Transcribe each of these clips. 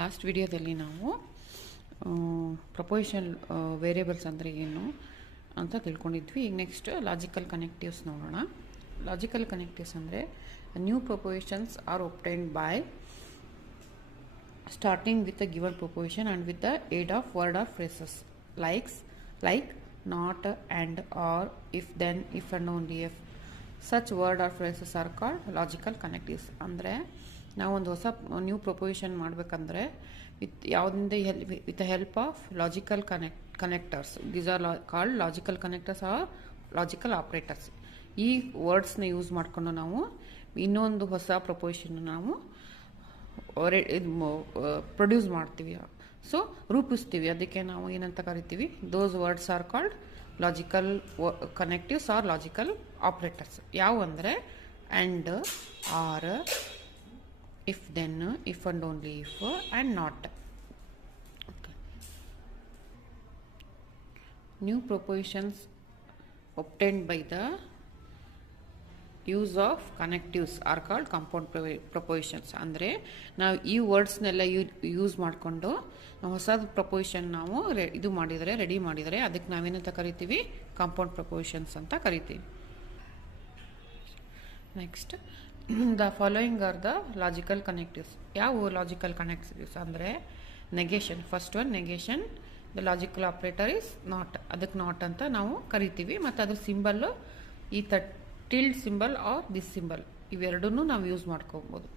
Last ವಿಡಿಯೋದಲ್ಲಿ ನಾವು proposition variables ಅಂದರೆ ಏನು ಅಂತ ತಿಳ್ಕೊಂಡಿದ್ವಿ. ಈಗ ನೆಕ್ಸ್ಟ್ ಲಾಜಿಕಲ್ ಕನೆಕ್ಟಿವ್ಸ್ ನೋಡೋಣ. ಲಾಜಿಕಲ್ ಕನೆಕ್ಟಿವ್ಸ್ ಅಂದರೆ new propositions are obtained by starting with a given proposition and with the aid of word or phrases like not, and, or, if, then, if and only if. Such word or phrases are called logical connectives. ಅಂದರೆ ನಾವೊಂದು ಹೊಸ new proposition ಮಾಡಬೇಕಂದ್ರೆ with the help of logical connectors. These are called logical connectors or logical operators. ಈ ವರ್ಡ್ಸ್ನ use ಮಾಡಿಕೊಂಡು ನಾವು ಇನ್ನೊಂದು ಹೊಸ ಪ್ರಪೋಸಿಷನ್ ನಾವು ಪ್ರೊಡ್ಯೂಸ್ ಮಾಡ್ತೀವಿ, ಸೊ ರೂಪಿಸ್ತೀವಿ. ಅದಕ್ಕೆ ನಾವು ಏನಂತ ಕರಿತೀವಿ? Those words are called logical connectives or logical operators. ಯಾವ ಅಂದರೆ and, or, if, then, if and only if, and not. New propositions obtained by the use of connectives are called compound propositions. ಅಂದರೆ ನಾವು ಈ ವರ್ಡ್ಸ್ನೆಲ್ಲ use ಮಾಡಿಕೊಂಡು ಹೊಸದು proposition ನಾವು ready ಮಾಡಿದರೆ ಅದಕ್ಕೆ ನಾವೇನಂತ ಕರಿತೀವಿ? ಕಾಂಪೌಂಡ್ ಪ್ರಪೋಸಿಷನ್ಸ್ ಅಂತ ಕರಿತೀವಿ. Next the following are the logical connectives. ಯಾವ ಲಾಜಿಕಲ್ ಕನೆಕ್ಟಿವ್ಸ್ ಅಂದರೆ negation. First one negation. The logical operator is not. ಅದಕ್ಕೆ ನಾಟ್ ಅಂತ ನಾವು ಕರಿತೀವಿ. ಮತ್ತು ಅದ್ರ ಸಿಂಬಲ್ಲು ಈ tilde symbol or this symbol, ಇವೆರಡನ್ನೂ ನಾವು ಯೂಸ್ ಮಾಡ್ಕೋಬೋದು.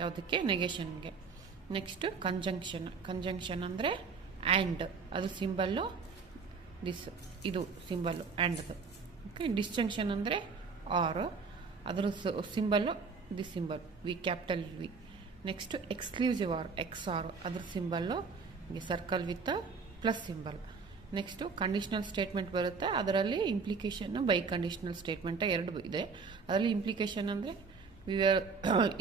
ಯಾವುದಕ್ಕೆ? ನೆಗೇಷನ್ಗೆ. Next conjunction. ಕಂಜಂಕ್ಷನ್ ಅಂದರೆ ಆ್ಯಂಡ್, ಅದು ಸಿಂಬಲ್ಲು ದಿಸ್, ಇದು ಸಿಂಬಲ್ಲು ಆ್ಯಂಡ್ದು. ಓಕೆ. ಡಿಸ್ಜಂಕ್ಷನ್ ಅಂದರೆ ಆರ್, ಅದರ symbol this symbol V, capital V. Next exclusive or, X R, ಅದ್ರ symbol circle with plus symbol. Next conditional statement ಬರುತ್ತೆ. ಅದರಲ್ಲಿ ಇಂಪ್ಲಿಕೇಶನ್ನು ಬೈ ಕಂಡೀಷ್ನಲ್ ಸ್ಟೇಟ್ಮೆಂಟ್ ಎರಡು ಇದೆ. ಅದರಲ್ಲಿ ಇಂಪ್ಲಿಕೇಶನ್ ಅಂದರೆ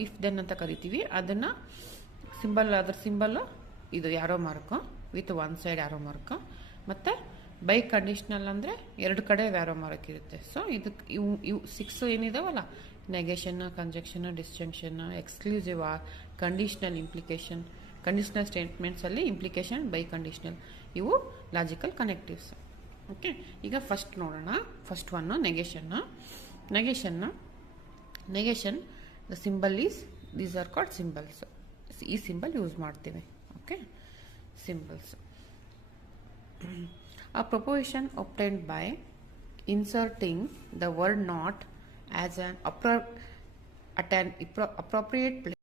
ಇಫ್ ದೆನ್ ಅಂತ ಕರಿತೀವಿ. ಅದನ್ನು ಅದ್ರ ಸಿಂಬಲ್ಲು ಇದು ಯಾರೋ ಮಾರ್ಕು ವಿತ್ ಒನ್ ಸೈಡ್ ಯಾರೋ ಮಾರ್ಕು. ಮತ್ತು ಬೈ ಕಂಡೀಷ್ನಲ್ ಅಂದರೆ ಎರಡು ಕಡೆ ವ್ಯಾರೋ ಮಾರ್ಕ್ ಇರುತ್ತೆ. ಸೊ ಇದಕ್ಕೆ ಇವು 6 ಏನಿದಾವಲ್ಲ, negation, conjunction, disjunction, exclusive or, conditional, implication, conditional ಸ್ಟೇಟ್ಮೆಂಟ್ಸಲ್ಲಿ ಇಂಪ್ಲಿಕೇಶನ್, ಬೈ ಕಂಡೀಷ್ನಲ್, ಇವು ಲಾಜಿಕಲ್ ಕನೆಕ್ಟಿವ್ಸ್. ಓಕೆ. ಈಗ ಫಸ್ಟ್ ನೋಡೋಣ. First one negation the symbol is, these are called symbols. ಈ ಸಿಂಬಲ್ ಯೂಸ್ ಮಾಡ್ತೀವಿ. Okay. Symbols. A proposition obtained by inserting the word not as an appropriate place